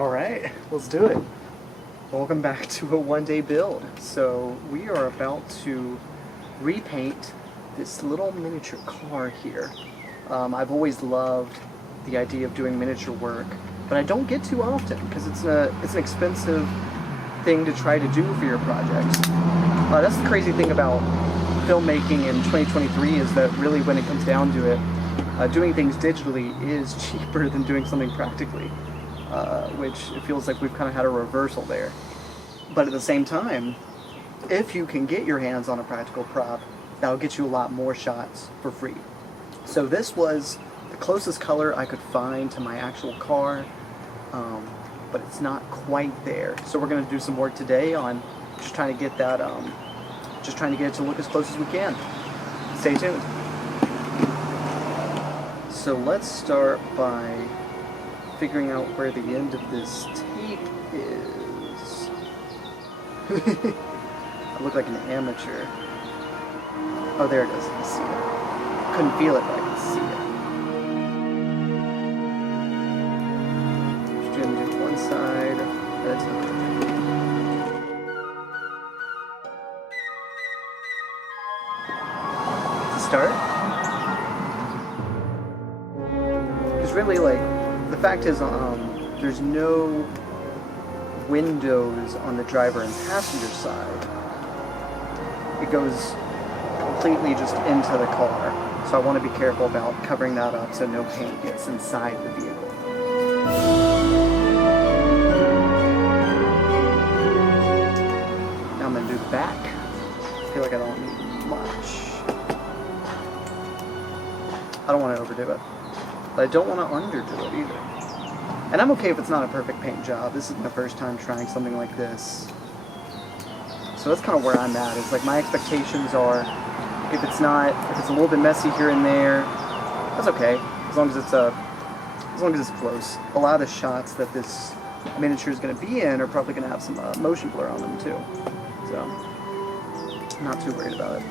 Alright, let's do it. Welcome back to a one-day build. So we are about to repaint this little miniature car here. I've always loved the idea of doing miniature work, but I don't get too often because it's an expensive thing to try to do for your projects. That's the crazy thing about filmmaking in 2023 is that really when it comes down to it, doing things digitally is cheaper than doing something practically, which it feels like we've kind of had a reversal there. But at the same time, if you can get your hands on a practical prop, that'll get you a lot more shots for free. So this was the closest color I could find to my actual car, but it's not quite there. So we're going to do some work today on just trying to get that, just trying to get it to look as close as we can. Stay tuned. So let's start by figuring out where the end of this tape is. I look like an amateur. Oh, there it is. I see it. Couldn't feel it, but I can see it. Just gonna do one side at a time. To start, because really, like, the fact is, there's no windows on the driver and passenger side. It goes completely just into the car. So I want to be careful about covering that up so no paint gets inside the vehicle. Now I'm going to do the back. I feel like I don't need much. I don't want to overdo it, but I don't want to underdo it either. And I'm okay if it's not a perfect paint job. This is my first time trying something like this. So that's kind of where I'm at. It's like my expectations are, if it's a little bit messy here and there, that's okay. As long as it's close. A lot of the shots that this miniature is going to be in are probably going to have some motion blur on them too. So I'm not too worried about it.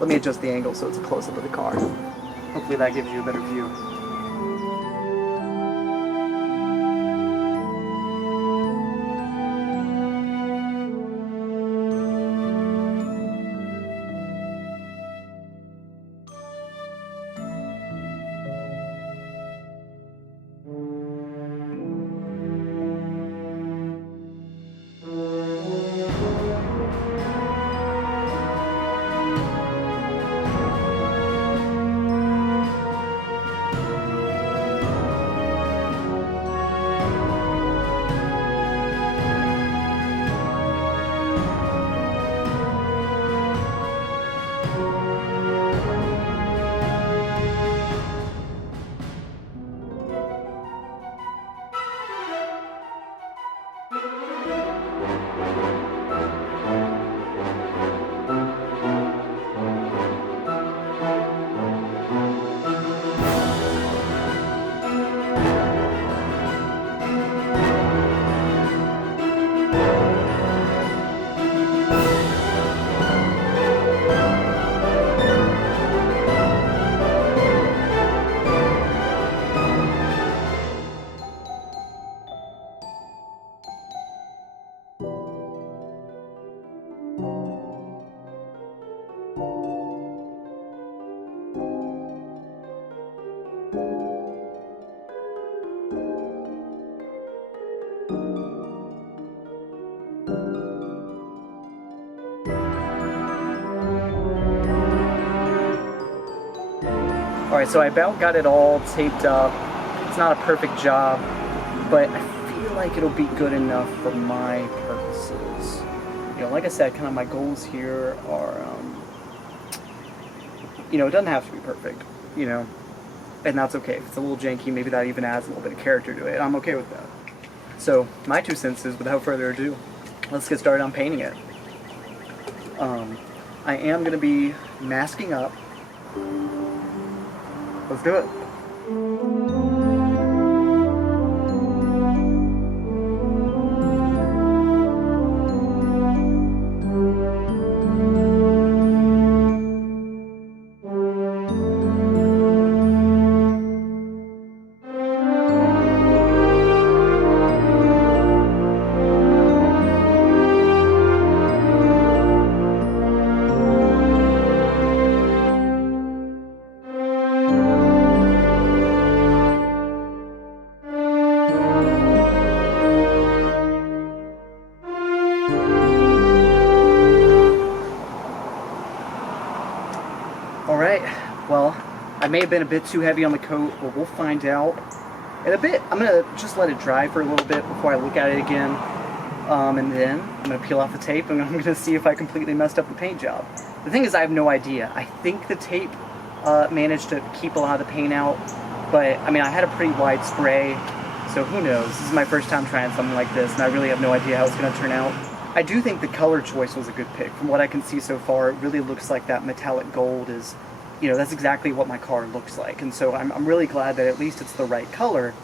Let me adjust the angle so it's a close-up of the car. Hopefully that gives you a better view. Alright, so I about got it all taped up. It's not a perfect job, but I feel like it'll be good enough for my purposes. You know, like I said, kind of my goals here are, you know, it doesn't have to be perfect, you know, and that's okay. If it's a little janky, maybe that even adds a little bit of character to it. I'm okay with that. So, my 2 cents is, without further ado, let's get started on painting it. I am going to be masking up. Let's do it. may have been a bit too heavy on the coat, but we'll find out in a bit. I'm gonna just let it dry for a little bit before I look at it again. And then I'm gonna peel off the tape and I'm gonna see if I completely messed up the paint job. The thing is, I have no idea. I think the tape managed to keep a lot of the paint out, but I mean, I had a pretty wide spray, so who knows? This is my first time trying something like this, and I really have no idea how it's gonna turn out. I do think the color choice was a good pick. From what I can see so far, it really looks like that metallic gold is, you know, that's exactly what my car looks like. And so I'm really glad that at least it's the right color.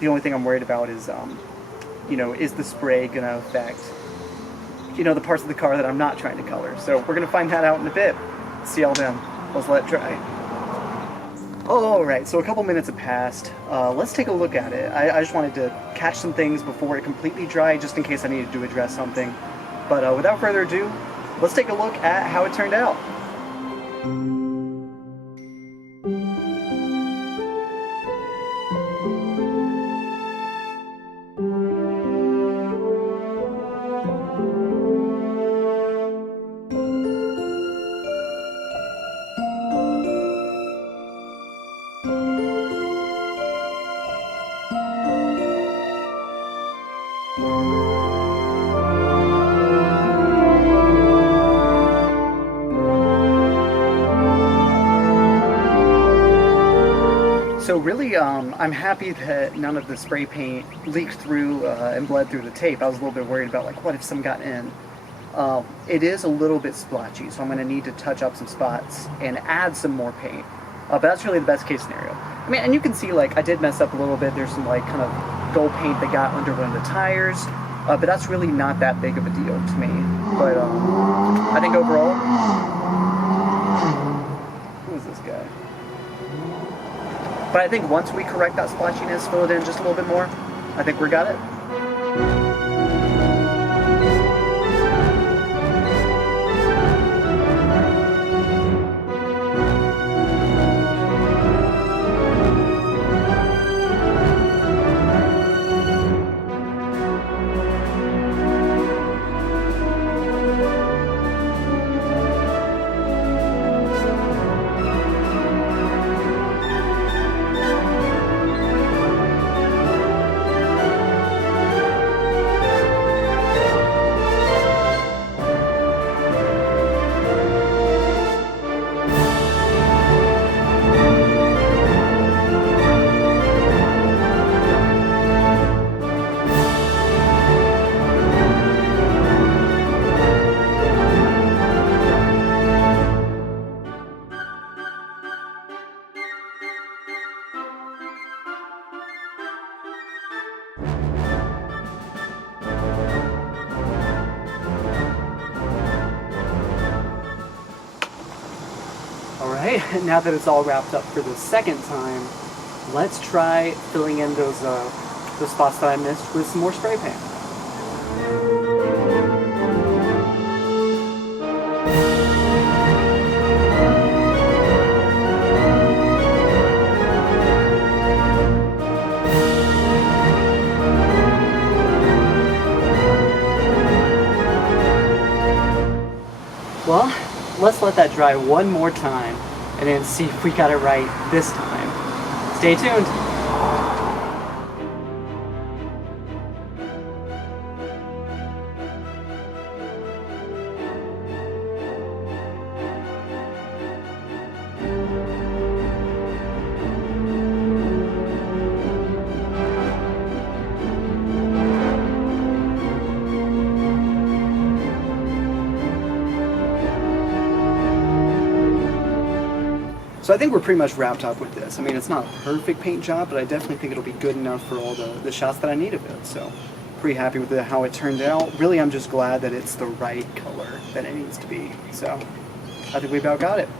The only thing I'm worried about is, you know, is the spray gonna affect, you know, the parts of the car that I'm not trying to color. So we're gonna find that out in a bit. See y'all then. Let's let it dry. Alright, so a couple minutes have passed. Let's take a look at it. I just wanted to catch some things before it completely dried, just in case I needed to address something. But without further ado, let's take a look at how it turned out. So really, I'm happy that none of the spray paint leaked through and bled through the tape. I was a little bit worried about, like, what if some got in? It is a little bit splotchy, so I'm going to need to touch up some spots and add some more paint. But that's really the best case scenario. I mean, and you can see, like, I did mess up a little bit. There's some, like, kind of gold paint that got under one of the tires. But that's really not that big of a deal to me. But I think overall... Who is this guy? But I think once we correct that splotchiness, fill it in just a little bit more, I think we got it. Alright, now that it's all wrapped up for the second time, let's try filling in those spots that I missed with some more spray paint. Well, let's let that dry one more time and then see if we got it right this time. Stay tuned. So I think we're pretty much wrapped up with this. I mean, it's not a perfect paint job, but I definitely think it'll be good enough for all the shots that I need of it. So pretty happy with how it turned out. Really, I'm just glad that it's the right color that it needs to be. So I think we about got it.